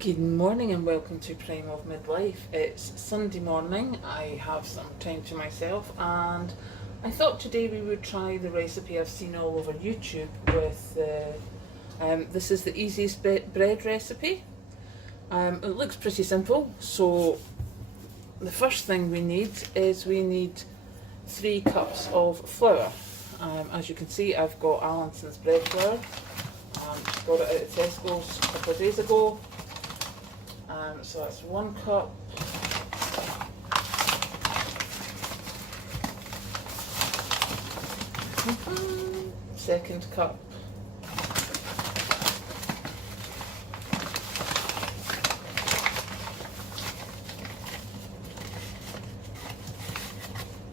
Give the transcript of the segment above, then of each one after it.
Good morning and welcome to Prime of Midlife. It's Sunday morning, I have some time to myself and I thought today we would try the recipe I've seen all over YouTube with this is the easiest bread recipe. It looks pretty simple, so the first thing we need is 3 cups of flour. As you can see, I've got Allinson's bread flour. Got it out of Tesco's a couple of days ago. So that's 1 cup. Second cup.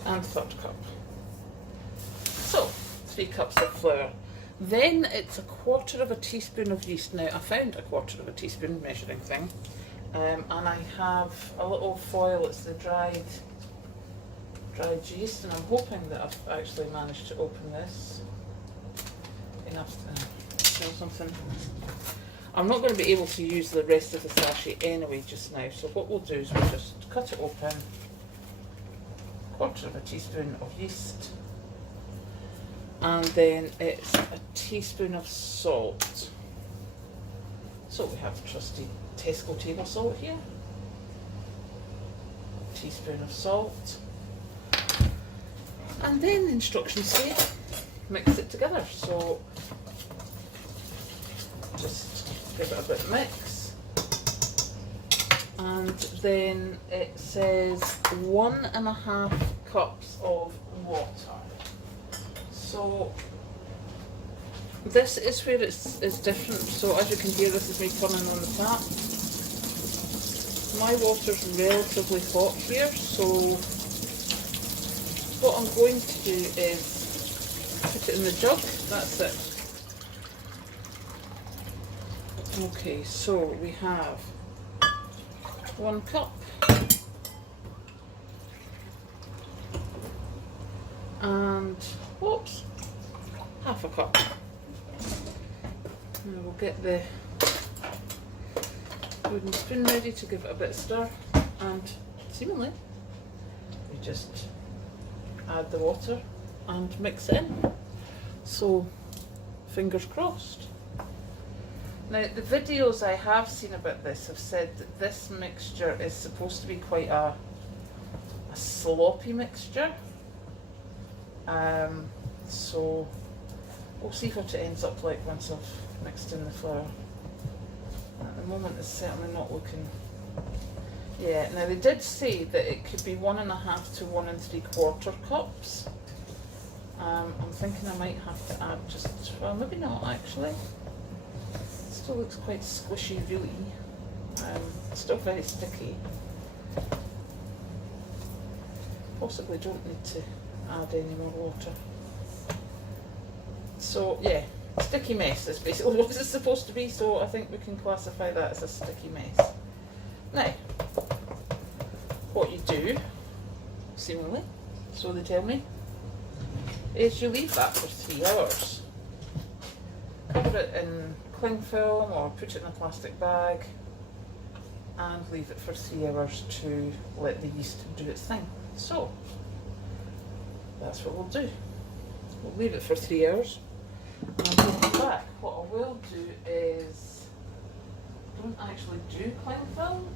And third cup. So, 3 cups of flour. Then it's 1/4 teaspoon of yeast. Now I found 1/4 teaspoon measuring thing. And I have a little foil, it's the dried yeast, and I'm hoping that I've actually managed to open this enough to smell something. I'm not going to be able to use the rest of the sachet anyway just now, so what we'll do is we'll just cut it open. 1/4 teaspoon of yeast, and then it's 1 teaspoon of salt. So we have the trusty Tesco table salt here. 1 teaspoon of salt. And then the instructions say mix it together. So just give it a bit of mix. And then it says 1.5 cups of water. So this is where it's different. So as you can hear, this is me turning on the tap. My water's relatively hot here, so what I'm going to do is put it in the jug. That's it. Okay, so we have 1 cup and whoops, 1/2 cup. And we'll get the wooden spoon ready to give it a bit of stir, and seemingly we just add the water and mix it in. So fingers crossed. Now the videos I have seen about this have said that this mixture is supposed to be quite a sloppy mixture. So we'll see what it ends up like once I've mixed in the flour. At the moment it's certainly not looking... Yeah, now they did say that it could be 1.5 to 1 3/4 cups. I'm thinking I might have to add just, well, maybe not actually. It still looks quite squishy really. Still very sticky. Possibly don't need to add any more water. So yeah, sticky mess is basically what it's supposed to be, so I think we can classify that as a sticky mess. Now, what you do, seemingly, so they tell me, is you leave that for 3 hours. Cover it in cling film or put it in a plastic bag and leave it for 3 hours to let the yeast do its thing. So, that's what we'll do. We'll leave it for 3 hours. And I'll come back. What I will do is, I don't actually do cling film.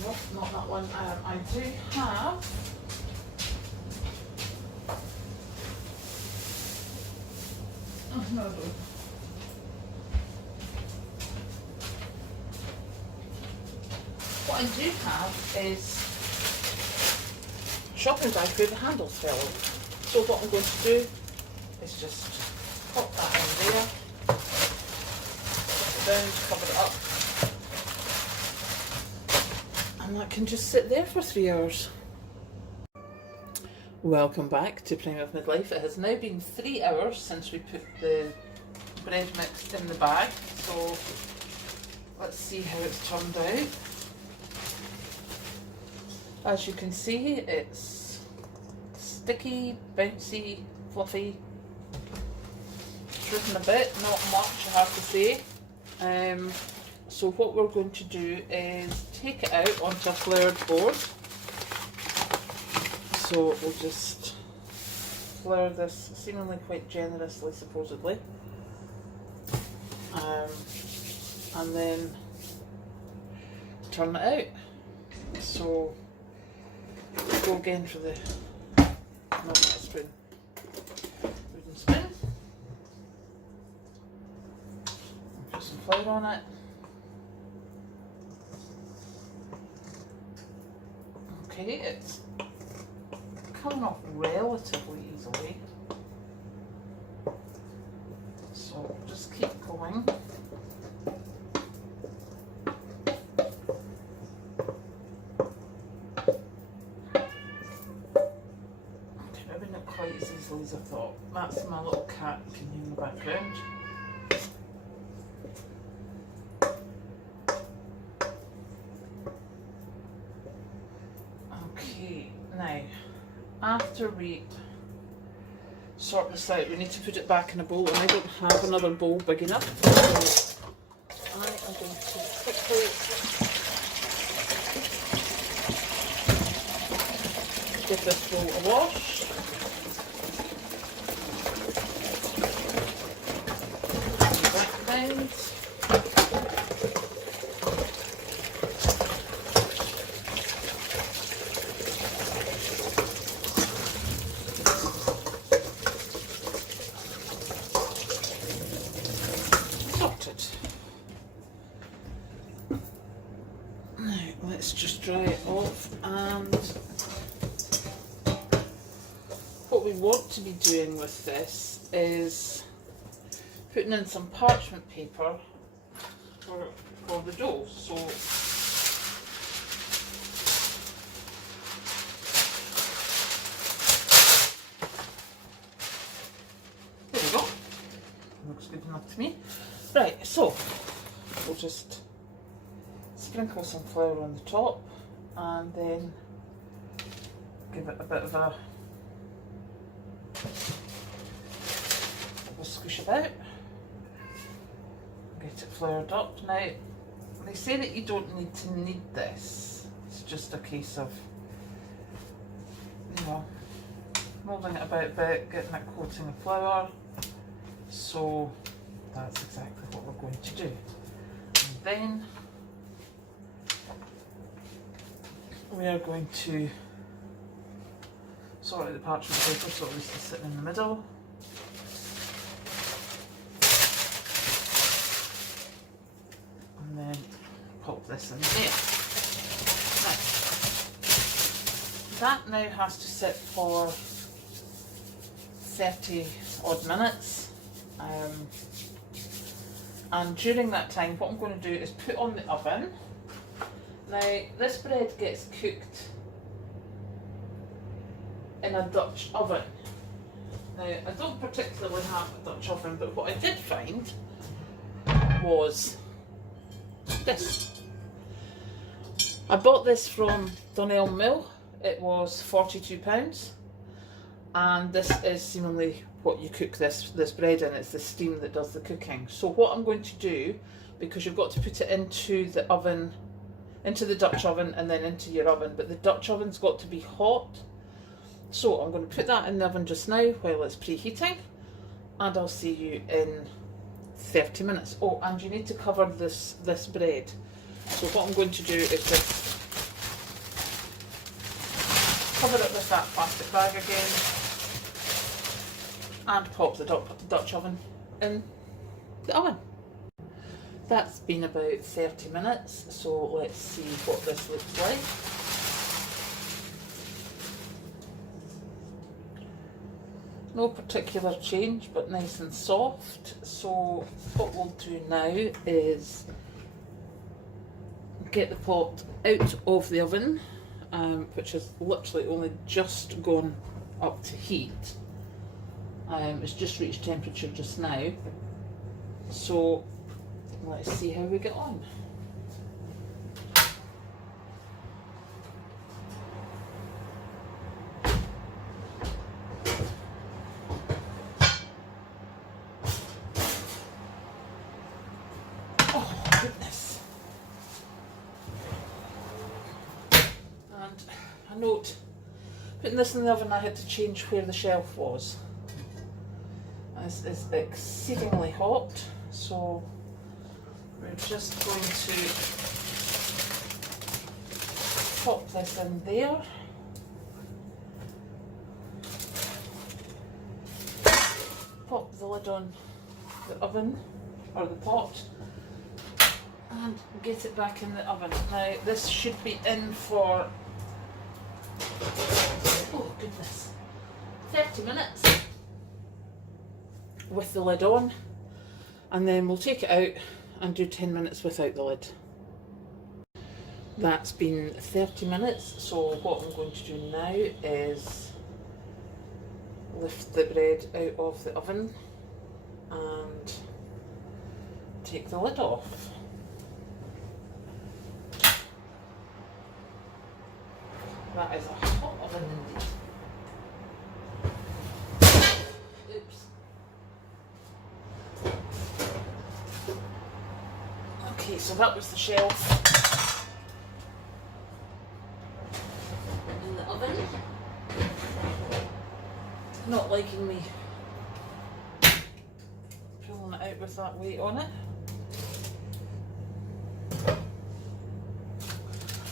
Nope, not that one. I do have no, I don't. What I do have is a shopping bag where the handles fell off. So what I'm going to do is just pop that in there, put it down, cover it up, and that can just sit there for 3 hours. Welcome back to Prime of Midlife. It has now been 3 hours since we put the bread mix in the bag, so let's see how it's turned out. As you can see, it's sticky, bouncy, fluffy, driven a bit, not much I have to say. So what we're going to do is take it out onto a floured board. So we'll just flour this seemingly quite generously, supposedly. And then turn it out. So go again for the not that spoon, wooden spoon. Put some flour on it. Okay, it's coming off relatively easily. So just keep going. Maybe not quite as easily as I thought. That's my little cat you can hear in the background. Okay, now after we sort this out, we need to put it back in a bowl, and I don't have another bowl big enough. So I am going to quickly give this bowl a wash. Sorted. Now let's just dry it off, and what we want to be doing with this is putting in some parchment paper for the dough. So there we go. Looks good enough to me. Right, so we'll just sprinkle some flour on the top and then give it a bit of a squish about. Get it floured up. Now, they say that you don't need to knead this. It's just a case of, you know, moulding it about a bit, getting it coating of flour. So that's exactly what we're going to do. And then we are going to sort out the parchment paper so at least it's sitting in the middle. And then pop this in there. Now, that now has to sit for 30 odd minutes. And during that time, what I'm going to do is put on the oven. Now, this bread gets cooked in a Dutch oven. Now, I don't particularly have a Dutch oven, but what I did find was this. I bought this from Donnell Mill. It was £42, and this is seemingly what you cook this bread in. It's the steam that does the cooking. So what I'm going to do, because you've got to put it into the oven, into the Dutch oven and then into your oven, but the Dutch oven's got to be hot. So I'm going to put that in the oven just now while it's preheating, and I'll see you in 30 minutes. Oh, and you need to cover this bread. So what I'm going to do is just cover it with that plastic bag again and pop the Dutch oven in the oven. That's been about 30 minutes, so let's see what this looks like. No particular change, but nice and soft. So what we'll do now is get the pot out of the oven, which has literally only just gone up to heat. It's just reached temperature just now. So let's see how we get on. goodness. And a note, putting this in the oven I had to change where the shelf was. This is exceedingly hot, so we're just going to pop this in there. Pop the lid on the oven, or the pot, and get it back in the oven. Now this should be in for, oh goodness, 30 minutes with the lid on, and then we'll take it out and do 10 minutes without the lid. That's been 30 minutes, so what I'm going to do now is lift the bread out of the oven and take the lid off. That is a hot oven indeed. Oops. Okay, so that was the shelf in the oven. Not liking me pulling it out with that weight on it.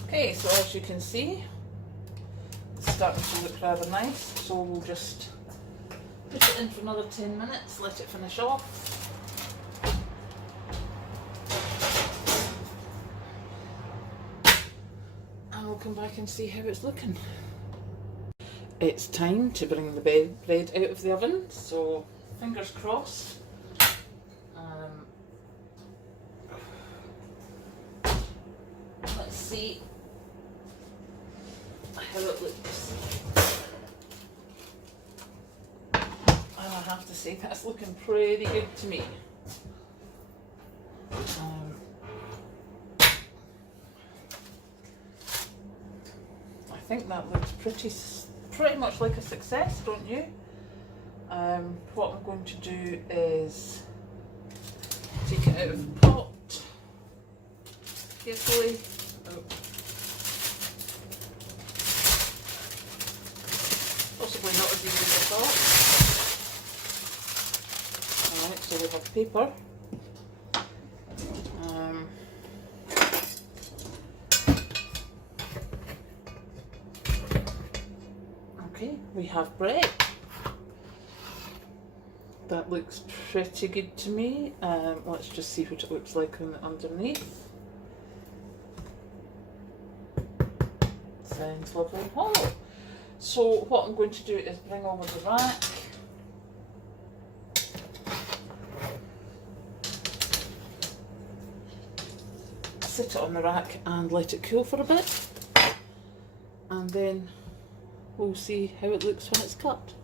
Okay, so as you can see, it's starting to look rather nice, so we'll just put it in for another 10 minutes, let it finish off. And we'll come back and see how it's looking. It's time to bring the bread out of the oven, so fingers crossed. Let's see how it looks. I have to say that's looking pretty good to me. I think that looks pretty much like a success, don't you? What I'm going to do is take it out of the pot carefully. Oh. Possibly not as easy as I thought. Alright, so we have paper. Okay, we have bread. That looks pretty good to me. Let's just see what it looks like on the underneath. Sounds lovely and hollow. So what I'm going to do is bring over the rack. Sit it on the rack and let it cool for a bit. And then we'll see how it looks when it's cut.